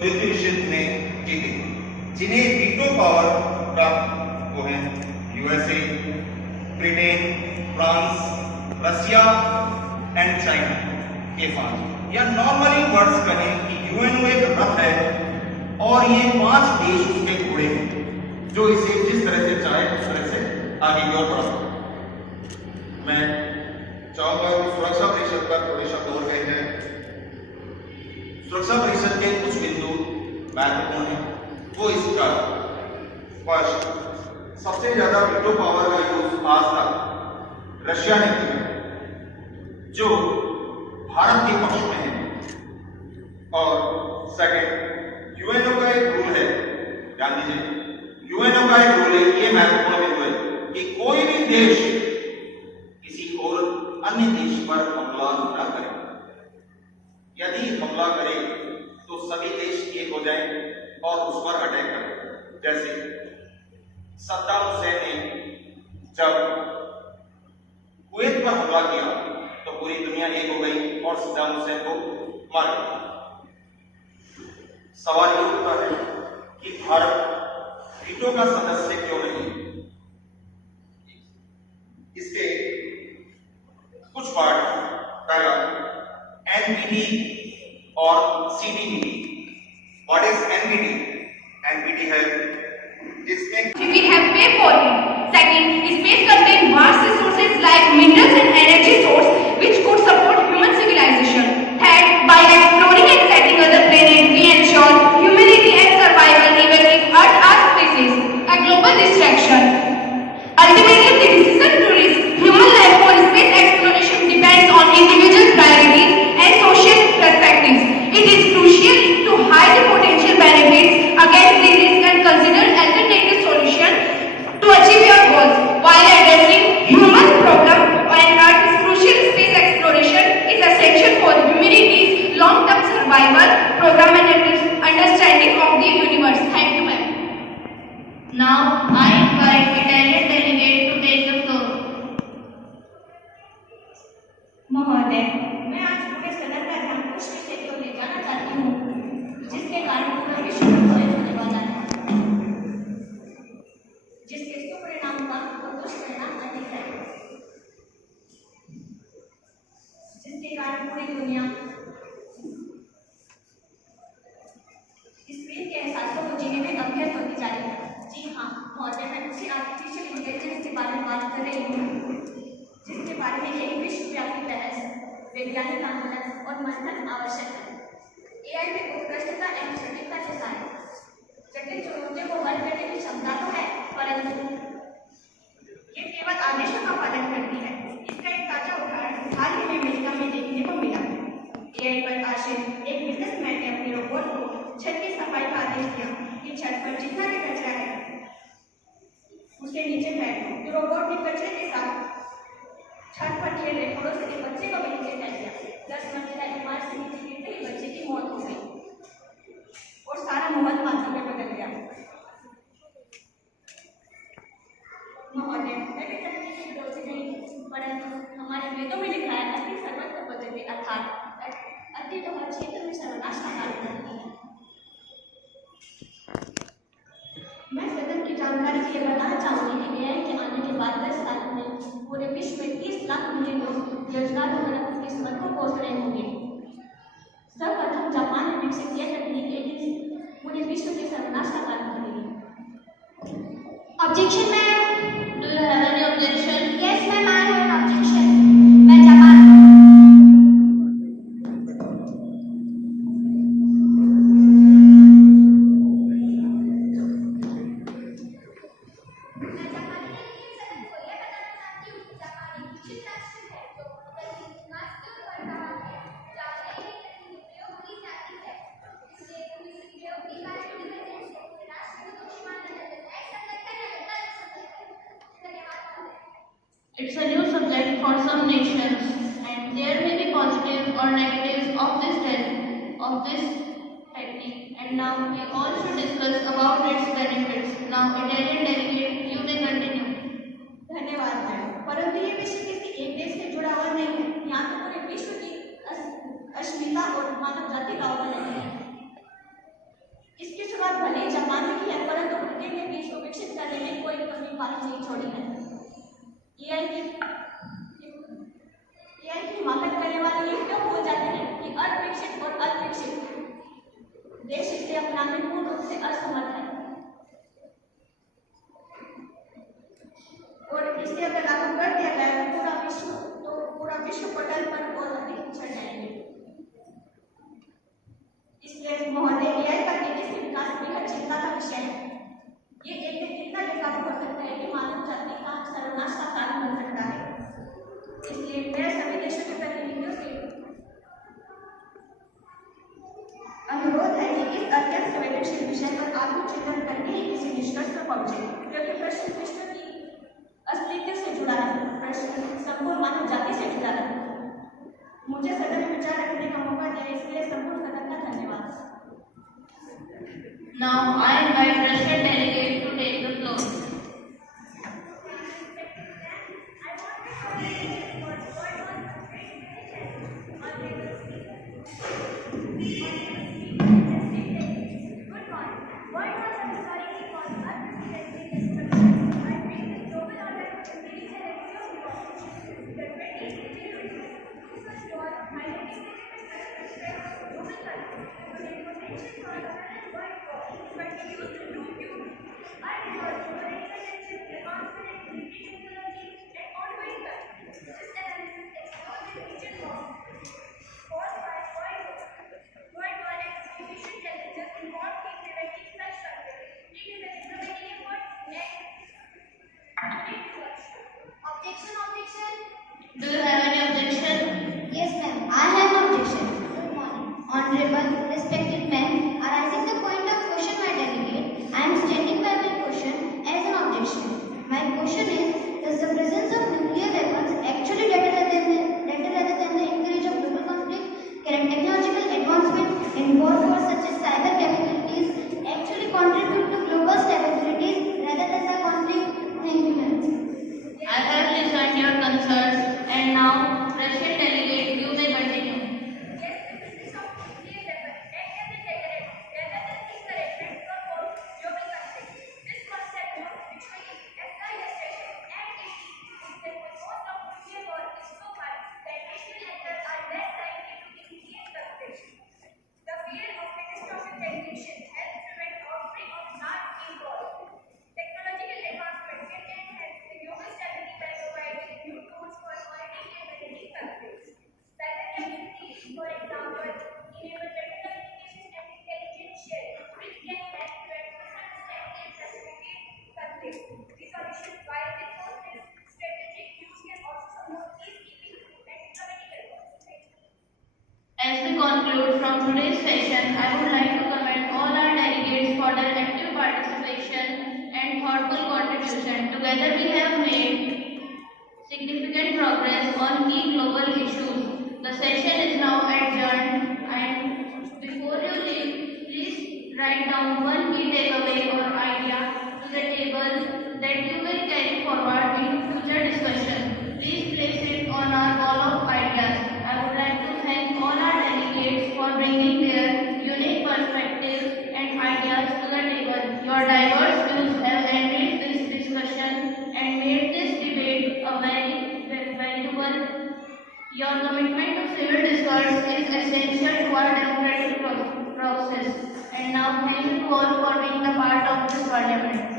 निषेध ने जीते, जिन्हें वीटो पावर प्राप्त वो हैं USA, Britain, France, Russia and China के 5। या नॉर्मली वर्ड्स कहें कि यूएनओ एक रथ है और ये 5 देश उसके घोड़े हैं जो इसे जिस तरह से चाहे उस तरह से आगे की ओर बढ़ाते। मैं चाहूंगा कि सुरक्षा परिषद पर थोड़े शब्द और कहते हैं। सुरक्षा परिषद के कुछ बिंदु महत्वपूर्ण हैं, वो इस प्रकार। फर्स्ट, सबसे ज्यादा वीटो पावर का यूज आज तक रशिया ने किया, जो भारत के पक्ष में है। और सेकंड, यूएनओ का एक रूल है, ध्यान दीजिए, यूएनओ का एक रूल है, ये महत्वपूर्ण बिंदु है कि कोई भी देश किसी और अन्य देश पर हमला न करे। यदि हमला करे तो सभी देश एक हो जाएं और उस पर अटैक करें। जैसे सद्दाम हुसैन ने जब कुवैत पर हमला किया तो पूरी दुनिया एक हो गई और सद्दाम हुसैन को मार दिया। सवाल ये उठता है कि भारत वीटो का सदस्य क्यों नहीं? इसके कुछ पार्ट। पहला, एनपीटी और CTBT. What is NPT? NPT है जिसमें we have paid for it. Second, space contains vast resources like minerals and energy source which could support human civilization. Third, by exploring and setting other planets, we ensure humanity and survival even if Earth faces a global distraction. Ultimately, the decision to risk human life for space exploration depends on individual priorities and social perspectives. It is crucial to hide the potential benefits against the risk and consider alternative solutions to achieve your goals. While addressing human problem on Earth is crucial, space exploration is essential for humanity's long-term survival program and understanding of the universe. Thank you, ma'am. Now, I invite Italian delegate to take the floor. महोदय, मैं आज पूरे सदन का ध्यान उस विषय की ओर ले जाना चाहती हूँ जिसके कारण पूरा विश्व प्रभावित होने वाला है, जिसके सुपरिणाम कम और दुष्परिणाम अधिक है, जिसके कारण पूरी दुनिया स्क्रीन के एहसासों को जीने में अभ्यस्त होती जा रही है। जी हाँ महोदय, मैं उसी आर्टिफिशियल इंटेलिजेंस के बारे में बात कर रही हूँ जिसके बारे में एक विश्वव्यापी बहस, वैज्ञानिक आंदोलन और मंथन आवश्यक है। एआई में उत्कृष्टता एवं सटीकता के साथ जटिल चुनौतियों को हल करने की क्षमता तो है, परंतु ये केवल आदेशों का पालन करती है। इसका एक ताजा उदाहरण हाल ही में अमेरिका में देखने को मिला। एआई पर आश्रित एक बिजनेसमैन ने अपने रोबोट को छत की सफाई का आदेश दिया कि छत पर जितना भी कचरा है उसके नीचे फेंक दो। तो रोबोट ने कचरे के साथ छत पर खेल रहे पड़ोस के बच्चे को भी नीचे फेंक दिया। 10 मंजिला इमारत से नीचे गिरते ही बच्चे की मौत हो गई और सारा मोहल्ला मातम में बदल गया। महोदय, मैं भी तकनीक की विरोधी नहीं हूँ, परंतु हमारे वेदों में लिखा है अति सर्वत्र बदलते अर्थात अति तो हर क्षेत्र में सर्वनाश का कारण करती है। मैं सदन की जानकारी के लिए बताना चाहूंगी कि एआई के आने के बाद 10 साल में पूरे विश्व में 30 लाख मिलियन लोग रोजगार और तरक्की की सीमा को पहुंच रहे होंगे। सर्वप्रथम जापान में विकसित यह तकनीक एक पूरे विश्व के सर्वनाश का कारण बनेगी। Objection, ma'am. Do you have any objection? Yes, ma'am, I have an objection. मैं Japan It's a new subject for some nations, and there may be positives or negatives of this technique. And now we all should discuss about its benefits. Now, Italian delegate, you may continue. धन्यवाद मैम, परंतु ये विषय किसी एक देश से जुड़ा हुआ नहीं है। यहाँ तो पूरे विश्व की अस्मिता और मानव जाति का अवदान है। खाली नहीं छोड़ी है। एआई की हिमाकत करने वाले ये क्यों भूल जाते हैं कि अशिक्षित और अशिक्षित देश इसे अपनाने में पूर्ण रूप से असमर्थ है, और इसे अगर लागू कर दिया जाए तो पूरा विश्व पटल पर और अधिक पिछड़ जाएंगे। इसलिए महोदय, एआई का तेजी से विकास बेहद चिंता का विषय है। ये एक दिन इतना बेकाबू हो सकता है कि मानव जाति का सर्वनाश का कारण बन सकता है। इसलिए मैं सभी देशों के प्रतिनिधियों से अनुरोध है कि इस अत्यंत संवेदनशील विषय पर आत्मचिंतन करके ही किसी निष्कर्ष पर पहुंचे, क्योंकि प्रश्न विश्व की अस्तित्व से जुड़ा है, प्रश्न संपूर्ण मानव जाति से जुड़ा है। मुझे सदन में विचार रखने का मौका दिया, इसलिए संपूर्ण सदन का धन्यवाद। Now I invite Russian delegate to take the floor. Do you have any objection? Yes, ma'am. I have an objection. Good morning. Honorable, respected ma'am, arising the point of question, my delegate, I am standing by my question as an objection. My question is, does the presence of nuclear weapons actually rather than the encourage of global conflict? Can technological advancement in warfare such as cyber capabilities actually contribute to global stability rather than the conflict influence? I have listened your concerns, and now Russian delegate, you may continue. As we conclude from today's session, I would like to commend all our delegates for their active participation and thoughtful contribution. Together we have made significant progress on key global issues. The session is now adjourned, and before you leave, please write down one key takeaway or idea to the table that you will carry forward in future discussion. Please place it on our wall of ideas. I would like to thank all our delegates for bringing their unique perspectives and ideas to the table. Your diverse views have enriched this discussion and made this debate a very valuable. Your commitment to civil discourse is essential to our democratic process. And now, thank you all for being a part of this parliament.